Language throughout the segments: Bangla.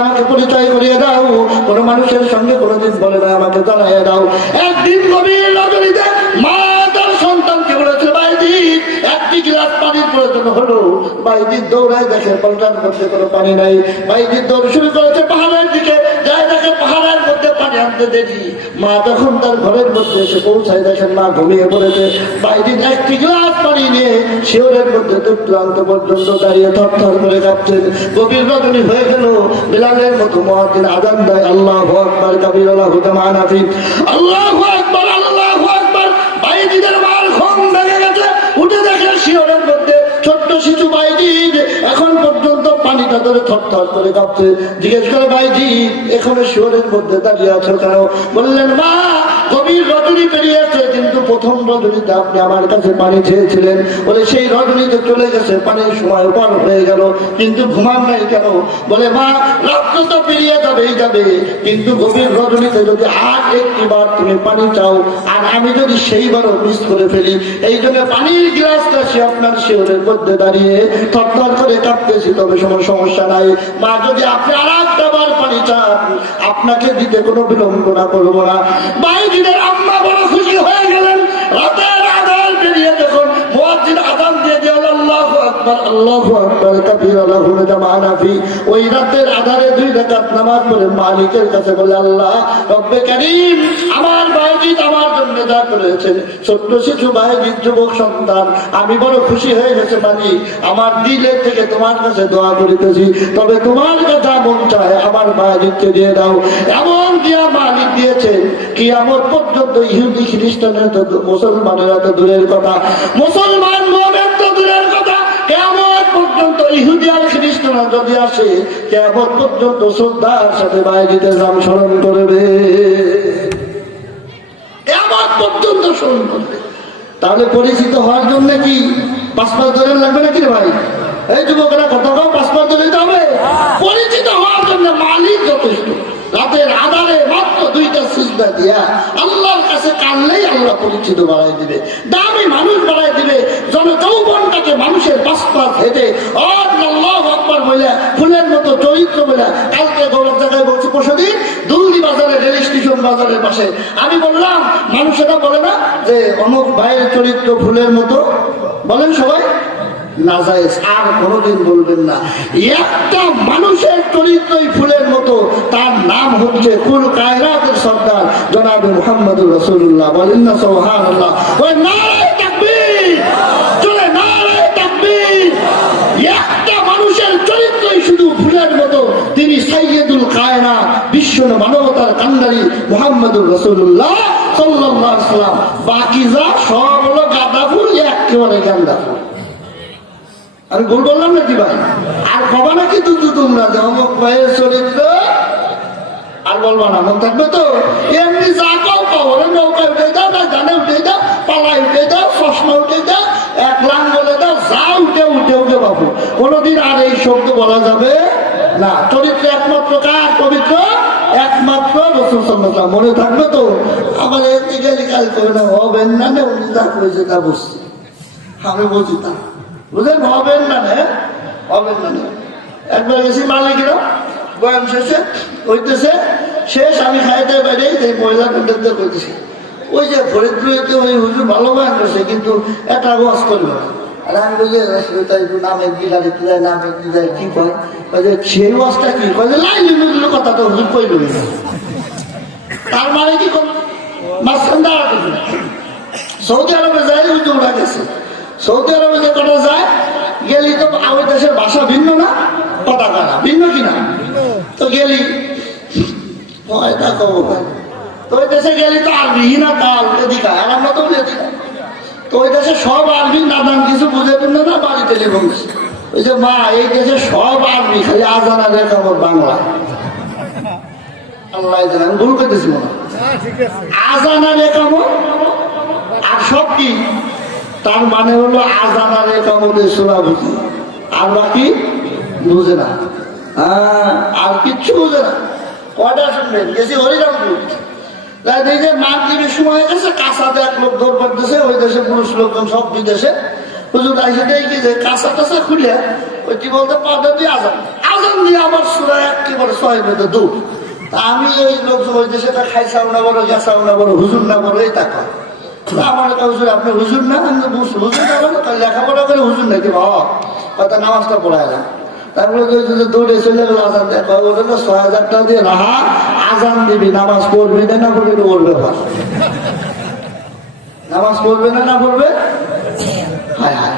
আমাকে পরিচয় করিয়ে দাও। কোন মানুষের সঙ্গে কোনদিন বলে নাই, আমাকে জানাইয়ে দাও। একদিন গভীর রজনীতে মা তার সন্তানকে বলেছে বাইজিদ একটি গ্লাস পানির প্রয়োজন হলো। বাইজিদ দৌড়ায় দেখে পল্টান করতে কোনো পানি নাই। বাইজিদ দৌড় শুরু করেছে পাহাড়ের দিকে। যায় দেখে পাহাড়ের মধ্যে দেখি মা তখন তার ঘরের মধ্যে এসে পৌঁছায় দেখেন মা ঘুমিয়ে পড়েছে। বাইরে একটি গ্লাস পানি নিয়ে শিওরের মধ্যে দুর্দান্ত পর্যন্ত দাঁড়িয়ে থরথর করে কাঁপছেন গভীর রজনী হয়ে গেল। বিলালের মতো মহাদিন আদান দেয়। আল্লাহ আকবার কবির আল্লাহ আল্লাহ আকবার আল্লাহ আকবার ধরে থরথর করে কাঁপছে। জিজ্ঞেস করে ভাইজি এখনও শিওরের মধ্যে দাঁড়িয়ে আছো কেন? বললেন, মা পানি পানির চাও, আর আমি যদি সেইবারও মিস করে ফেলি, এই জন্য পানির গ্লাসটা সে আপনার শিওরের মধ্যে দাঁড়িয়ে থরথর করে কাঁপতেছি, তবে সমস্যা নাই। মা, যদি আপনি আর বার পানি চান, আপনাকে দিতে কোনো বিলম্ব না করব না বাইদিনের আম্মা বড় খুশি হয়ে গেলেন মালিকের কাছে বলে, আল্লাহ কারীম, আমার বাইজিদ আমার জন্য যা করেছেন, ছোট্ট শিশু বাইজিদ যুবক সন্তান, আমি বড় খুশি হয়ে গেছে মালিক, আমার দিলের থেকে তোমার কাছে দোয়া করিতেছি, তবে তোমার কথা মন চায়, আমার বাইজিদকে দিয়ে দাও। এমন দিয়া মালিক দিয়েছেন আমার পর্যন্ত ইহুদি খ্রিস্টানের তো মুসলমানেরা তো দূরের কথা। মুসলমান মোমেন তো দূরের কথা। তাহলে পরিচিত হওয়ার জন্য কি পাসপোর্ট ধরে লাগবে নাকি ভাই? এই যুবকরা কত কম পাসপোর্ট ধরে হবে। পরিচিত হওয়ার জন্য মালিক যথেষ্ট। রাতের আধারে মাত্র দুইটা সিজদা দিয়া আল্লাহর কাছে কানলেই আল্লাহ পরিচিত বাড়াই দিবে। দামি মানুষ বাড়াই দিবে। জন যৌবনটাকে মানুষের আকবর বলে ফুলের মতো চরিত্র বলে কালকে গৌরব জায়গায় বলছি, পরশুদিন দুলদি বাজারে রেল স্টেশন বাজারের পাশে। আমি বললাম, মানুষেরা বলে না যে অমুক ভাইয়ের চরিত্র ফুলের মতো। বলেন সবাই। নাজায়েজ, আর কোনোদিন বলবেন না। একটা মানুষের চরিত্রই ফুলের মতো, তার নাম হচ্ছে কুল কায়রাতের সর্দার জনাবে মোহাম্মদুর রসুল্লাহ বলেন না সোহান একটা মানুষের চরিত্রই শুধু ফুলের মতো, তিনি সাইয়েদুল কায়না বিশ্ব মানবতার কান্ডারি মোহাম্মদুর রসুল্লাহ সাল্লাহ বাকি যা সব হলো গাঁদা ফুল একেবারে গান্দা ফুল আমি ভুল বললাম নাকি ভাই? আর কবা নাকি দুধু তোমরা যে অমুক ভাইয়ের চরিত্র? আর বলবা না, মন থাকবে তো? এমনি যা পাও ওরে নৌকা উঠে দাও না জানে উঠে দাও পালাই উঠে দাও চশমা উঠে দাও এক লাং বলে দাও যা উঠে উঠে উঠে বাবু। কোনোদিন আর এই শব্দ বলা যাবে না। চরিত্র একমাত্র কার? পবিত্র? একমাত্র রসুল সাল্লাল্লাহু মনে থাকবে তো? আমার এদিকে কাল করে না হবেন না না, উনি যা করেছে তা বুঝছি। আমি বলছি তা। বুঝলেন হবেন না নে হবেন না, নে। একবার গেছি মালিকরা, বয়ান শেষে হইতেছে শেষ, আমি খাইতে বাইরে এই মহিলা কন্ট্রাক্টর করতেছি ওই যে ফরিদপুরেতে ওই হুজুর ভালো বয়ান করছে, কিন্তু একটা ওয়াজ করবে। আর আমি বলি নামে কি গাড়ি কি যায় নামে কি যায় কি কয় সেই ওয়াজটা কি? কয় লাইন কথা তো হুজুর কইল তার মানে কি মাঝখান দাঁড়াতে সৌদি আরবে যাই হুজুর গেছে। সৌদি আরবে যে কটা যায় গেলি তো আমার দেশের ভাষা ভিন্ন না? পতাকা না ভিন্ন কিনা? তো গেলি কব তো ওই দেশে গেলি তো আরবি না তাল এদিকে আর আমরা তো এদিকে তো ওই দেশে সব আরবি নাদান কিছু বুঝে পেল না বাড়িতে লেবন ওই যে মা এই দেশে সব আরবি খালি আজানা রেখা আমার বাংলা। আল্লাহ জানে আমি ভুল করতেছি মনে হয়। আজানা আর সব কি? তার মানে হলো আজানারে কামড়ে শোনা বুঝি আর বাকি বুঝে না। হ্যাঁ, আর কিচ্ছু বুঝে না। কয়টা শুনবেন? গেছি। হরিরামপুর তাই দেখে হয়ে গেছে এক ওই পুরুষ লোকজন সব খুলে ওই কি বলতে আজান। আজান দিয়ে আমার আমি এই লোক ওই দেশে তা খাইছাও না বড় গেছাও না বড় হুজুর না বড় এই টাকা আমার একটা হুজুর আপনি হুজুর না না বলো লেখাপড়া করে হুজুর নাকি? বাবা হয়তো নামাজটা পড়ায় না। তারপরে দৌড়ে চলে গেল আজান ছয় হাজার টাকা দিয়ে রাহা আজান দিবি নামাজ পড়বি না না পড়বি ওর ব্যাপার নামাজ পড়বে না না পড়বে? হায় হায়।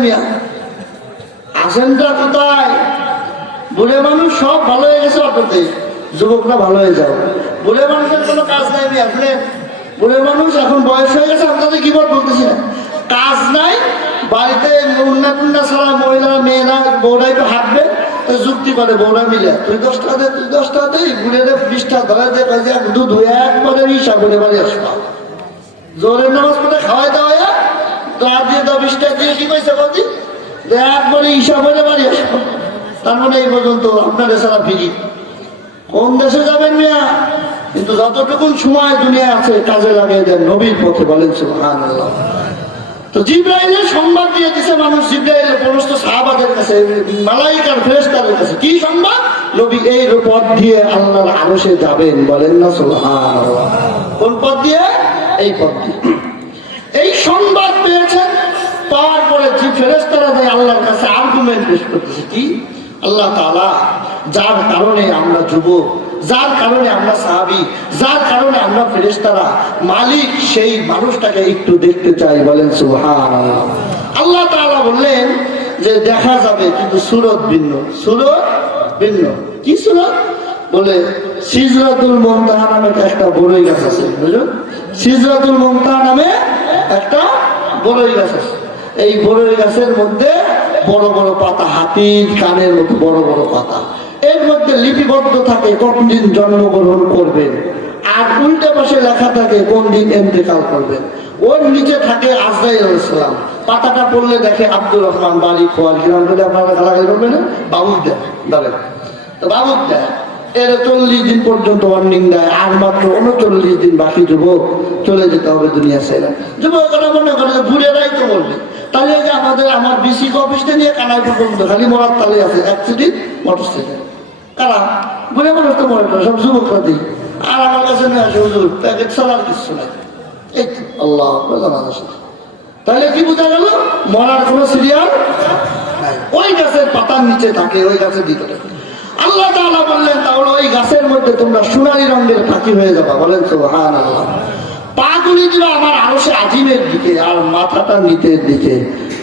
মিয়া। আসেনটা কোথায়? বুড়ে মানুষ সব ভালো হয়ে গেছে অটোতে। যুবকরা ভালো হয়ে যাও বুড়ে মানুষের কোনো কাজ নাই মিয়া শুনেন বুড়ে মানুষ, এখন বয়স হয়ে গেছে আপনাদের কি বল বলতেছি কাজ নাই, বাড়িতে উন্না টুন্না ছাড়া মহিলারা মেয়েরা বউরা একটু হাঁটবে যুক্তি করে বউরা মিলে। তুই দশ টাকা দে, তুই দশ টাকা দে ঘুরে দে বিশটা ধরে দে কাজে এক দু দুই একবারে হিসাব করে বাড়ি আসবা। জোরের নামাজ পড়ে খাওয়াই দাওয়া রাত দিয়ে দাও বিশটা দিয়ে, কি পয়সা কদি একবারে হিসাব করে বাড়ি আসব। তার মানে এই পর্যন্ত আপনার এছাড়া ফিরি। কোন দেশে যাবেন মিয়া? কিন্তু যতটুকুন সময় দুনিয়া আছে, কাজে লাগিয়ে দেন নবীর পথে বলেন সুবহান তো জিব্রাইলের সংবাদ দিয়ে দিছে মানুষ, জিব্রাইলের সমস্ত সাহাবাদের কাছে, মালাইকার ফেরেশতাদের কাছে। কি সংবাদ? নবী এই পথ দিয়ে আল্লাহর আরশে যাবেন বলেন না, সুবহানাল্লাহ। কোন পথ দিয়ে? এই পথ দিয়ে। এই সংবাদ পেয়েছেন পাওয়ার পরে যে ফেরেশতারা যায় আল্লাহর কাছে আর্গুমেন্ট পেশ করতেছে, কি? আল্লাহ তাআলা, যার কারণে আমরা যুবক যার কারণে আমরা সাহাবি, যার কারণে আমরা ফেরেশতারা, মালিক সেই মানুষটাকে একটু দেখতে চাই, বলেন সুবহানাল্লাহ। আল্লাহ তাআলা বললেন যে দেখা যাবে কিন্তু সুরত ভিন্ন সুরত ভিন্ন। কি সুরত? বলে সিজরাতুল মুমতাহা নামে একটা বড়ই গাছ আছে, বুঝলেন? সিজরাতুল মুমতাহা নামে একটা বড়ই গাছ আছে। এই বড়ই গাছের মধ্যে বড় বড় পাতা, হাতির কানের মতো বড় বড় পাতা। এর মধ্যে লিপিবদ্ধ থাকে কোন দিন জন্মগ্রহণ করবেন আর উল্টে পাশে লেখা থাকে কোন দিন এন্তেকাল করবেন ওর নিচে থাকে আজরাইল পাতাটা পড়লে দেখে আব্দুর রহমান বাড়ি খোয়াল কিরাম বলে আপনারা গালাগালি করবেন না বাবুর দেয় দাঁড়ান তো বাবুর দেয়। এর চল্লিশ দিন পর্যন্ত ওয়ার্নিং দেয় আর মাত্র উনচল্লিশ দিন বাকি যুবক চলে যেতে হবে দুনিয়া ছেড়ে। যুবকরা মনে করে বুড়েরাই তো বলবে তাহলে যে আমাদের, আমার বিসি অফিসটা নিয়ে কানাই পর্যন্ত খালি মরার তালে আছে অ্যাক্সিডেন্ট মোটর কারা বুড়ে মানুষ তো মরে না সব যুবকরা দিই আর আমার কাছে নিয়ে আসে, হুজুর, প্যাকেট ছাড়ার কিছু নাই। এই আল্লাহ প্রধান আছে তাহলে কি বোঝা গেল? মরার কোনো সিরিয়াল ওই গাছের পাতার নিচে থাকে, ওই গাছের ভিতরে। আল্লাহ তাআলা বললেন, তাহলে ওই গাছের মধ্যে তোমরা সোনালী রঙের পাখি হয়ে যাবা। বলেন তো হান আল্লাহ পাগুলি দিবা আমার আরশে আজিমের দিকে আর মাথাটা নিচের দিকে।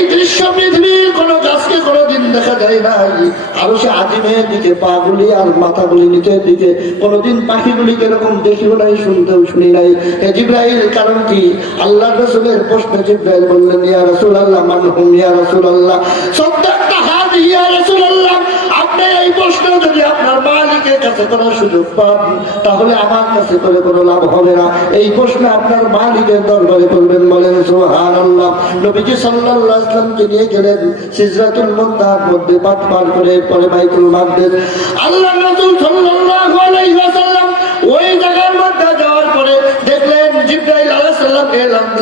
এই দৃশ্য পৃথিবীর কোনো গাছকে কোনোদিন দেখা যায় নাই। আরও সে আজিমের দিকে পাগুলি আর মাথাগুলি নিচের দিকে। কোনোদিন পাখিগুলিকে এরকম দেখিও নাই, শুনতেও শুনি নাই। হে জিব্রাইল, কারণ কি? আল্লাহ রসুলের প্রশ্ন জিব্রাইল বললেন, ইয়া রসুল আল্লাহ মানহুম ইয়া রসুল আল্লাহ সদ্দাক্তা তাহলে আমার কাছে করে কোনো লাভ হবে না। এই প্রশ্ন আপনার মালিকের দরবারে করবেন বলেন সুহান আল্লাহ নবীজি নিয়ে গেলেন সিজরাতুল মুনতাহার মধ্যে পার করে, পরে বাইতুল মাকদিস আল্লাহ রাসূল সাল্লাল্লাহু আলাইহি ওয়াসাল্লাম ওই জায়গার মধ্যে যাওয়ার পরে দেখলেন জিব্রাইল আলাইহিস সালাম এলান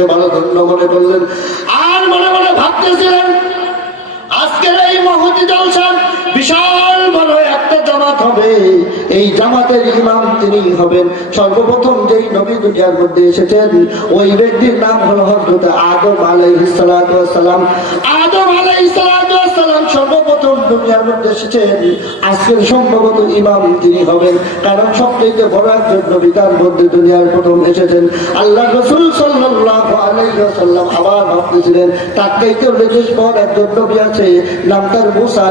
নিজেকে ভালো ধন্য মনে করলেন। আর মনে মনে ভাবতেছিলেন, আজকের এই মহতি জলসার বিশাল বড় একটা জামাত হবে। এই জামাতের ইমাম তিনি হবেন। সর্বপ্রথম যেই নবী দুনিয়ার মধ্যে এসেছেন, ওই ব্যক্তির নাম হলো হজরত আদম আলাই সালাম। আদম আলাই সালাম দুনিয়ার মধ্যে এসেছেন, আজকের সম্ভবত ইমাম তিনি হবেন, কারণ সবথেকে বড় একজন নবী, তার মধ্যে দুনিয়ার প্রথম এসেছেন। আল্লাহ রসুল আলাইহি আবার ভাবতেছিলেন, তার চাইতে বিশেষ পর একজন নবী আছে, নাম তার মুসা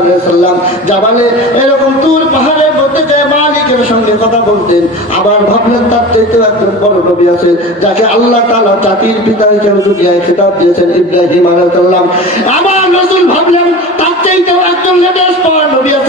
এরকম তুর পাহাড়ের মালিকের সঙ্গে কথা বলতেন, আবার ভাবলেন তার চাইতেও একজন বড় নবী আছে, যাকে আল্লাহ তালা জাতির পিতা হিসেবে দুনিয়ায় খেতাব দিয়েছেন, ইব্রাহিম আলাহ সালাম। আবার নজরুল ভাবলেন, তার চাইতেও একজন লেটেস্ট পাওয়ার নবী আছে।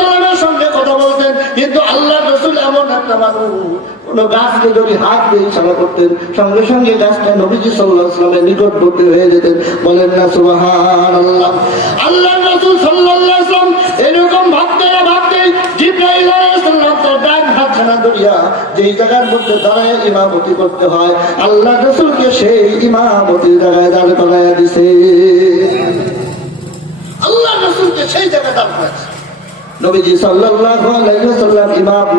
একটা গাছকে যদি হাত দিয়ে ইশারা করতেন, সঙ্গে সঙ্গে গাছটা নবীজি সাল্লাল্লাহু আলাইহি নিকটবর্তী হয়ে যেতেন। বলেন না, সুবহানাল্লাহ। আল্লাহ রসুল সাল্লাল্লাহু আলাইহি এরকম ভাবতে না ভাবতেই দাঁড়ায় আল্লাহ রসুলকে সেই ইমামতির দিছে। আল্লাহ রসুলকে সেই জায়গায় দাঁড় করাইছে। নবীজি সাল্লাল্লাহু ইমাম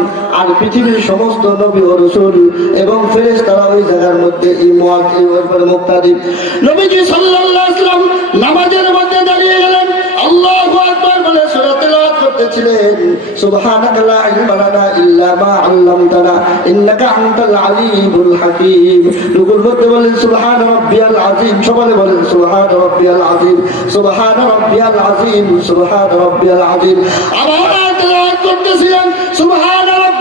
আর পৃথিবীর সমস্ত নবী ও রাসূল এবং ফেরেশতারা ওই জায়গার মধ্যে ইমাম নবীজি নামাজের মধ্যে দাঁড়িয়ে গেলেন। আল্লাহু বলে সূরা তেলাওয়াত করতেছিলেন সুবহানাকা লা ইলমা ইল্লা মা 'আল্লামতানা, ইন্নাকা আনতাল আলিমুল হাকীম। রুকুর মধ্যে বলেন, সুবহান রাব্বিয়াল আযীম। সবাই বলেন, সুবহান রাব্বিয়াল আযীম। সুবহান রাব্বিয়াল আযীম। সুবহান রাব্বিয়াল আযীম। করতেছিলেন, সুবহান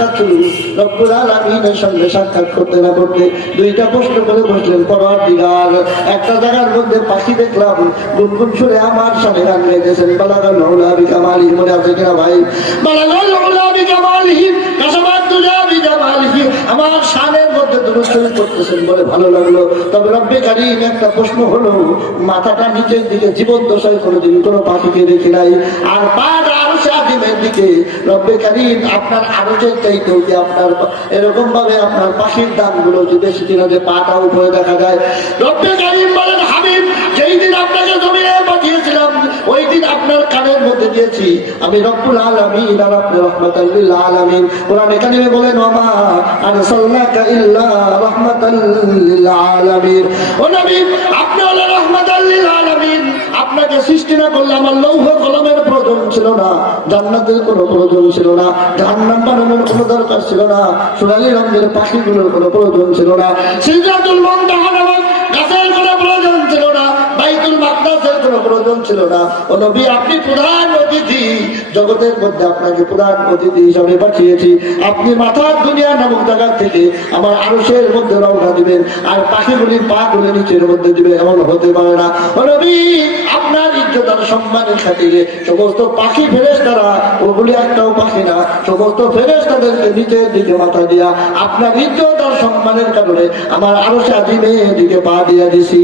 সাক্ষাৎ রব্বুল সঙ্গে সাক্ষাৎ করতে না করতে দুইটা প্রশ্ন করে বসলেন দিগার। একটা জায়গার মধ্যে পাখি দেখলাম, গুনগুন শুনে আমার সামনে গান গাইতেছেন, বালাগাল বিকামালি মনে আছে কিনা ভাই? বালাগাল উলা বিকামালি কাসাবাত দুলা বিকামালি আমার শানের দুরুস্তরি করতেছেন বলে ভালো লাগল। তবে রব্বে কারিম একটা প্রশ্ন হলো, মাথাটা নিচের দিকে জীবন দশায় কোনোদিন কোনো পাখিকে রেখে নাই। আর পাটা আরও সাদিমের দিকে রব্বে কারিম আপনার আরও যে চাইতো যে আপনার এরকম ভাবে আপনার পাখির দামগুলো যে বেশি কিনা যে পাটা উপরে দেখা যায়। রব্বে কারিম বলেন কানের মধ্যে দিয়েছি। আমি রব্বুল আলামিন আর রহমাতাল লিল আলামিন। কোরআন আরসালনাকা ইল্লা রাহমাতাল লিল আলামিন। ও নবী, আপনি হলেন রহমাতাল লিল আলামিন। আপনাকে সৃষ্টি না করলে আমার লৌহ কলমের প্রয়োজন ছিল না, জান্নাতের কোনো প্রয়োজন ছিল না, জাহান্নাম বানানোর কোনো দরকার ছিল না, সোনালী রঙের পাখিগুলোর কোনো প্রয়োজন ছিল না। মুনতাহা নামক গাছের কোনো প্রয়োজন ছিল না বাইতুল মাকদাসের কোনো প্রয়োজন ছিল না। ও নবী, আপনি প্রধান অতিথি। জগতের মধ্যে আপনাকে প্রধান অতিথি হিসাবে পাঠিয়েছি। আপনি মাথার দুনিয়া নামক জায়গা থেকে আমার আরশের মধ্যে রওনা দিবেন। আর পাখিগুলির পা গুলি নিচের মধ্যে দিবে এমন হতে পারে না। ও নবী, আপনার ইজ্জত আর সম্মানের খাতিরে সমস্ত পাখি ফেরেস তারা ওগুলি একটাও পাখি না, সমস্ত ফেরেস তাদেরকে নিচের দিকে মাথা দিয়া আপনার ইজ্জত আর সম্মানের কারণে আমার আরও সাজিমের দিকে পা দিয়া দিছি।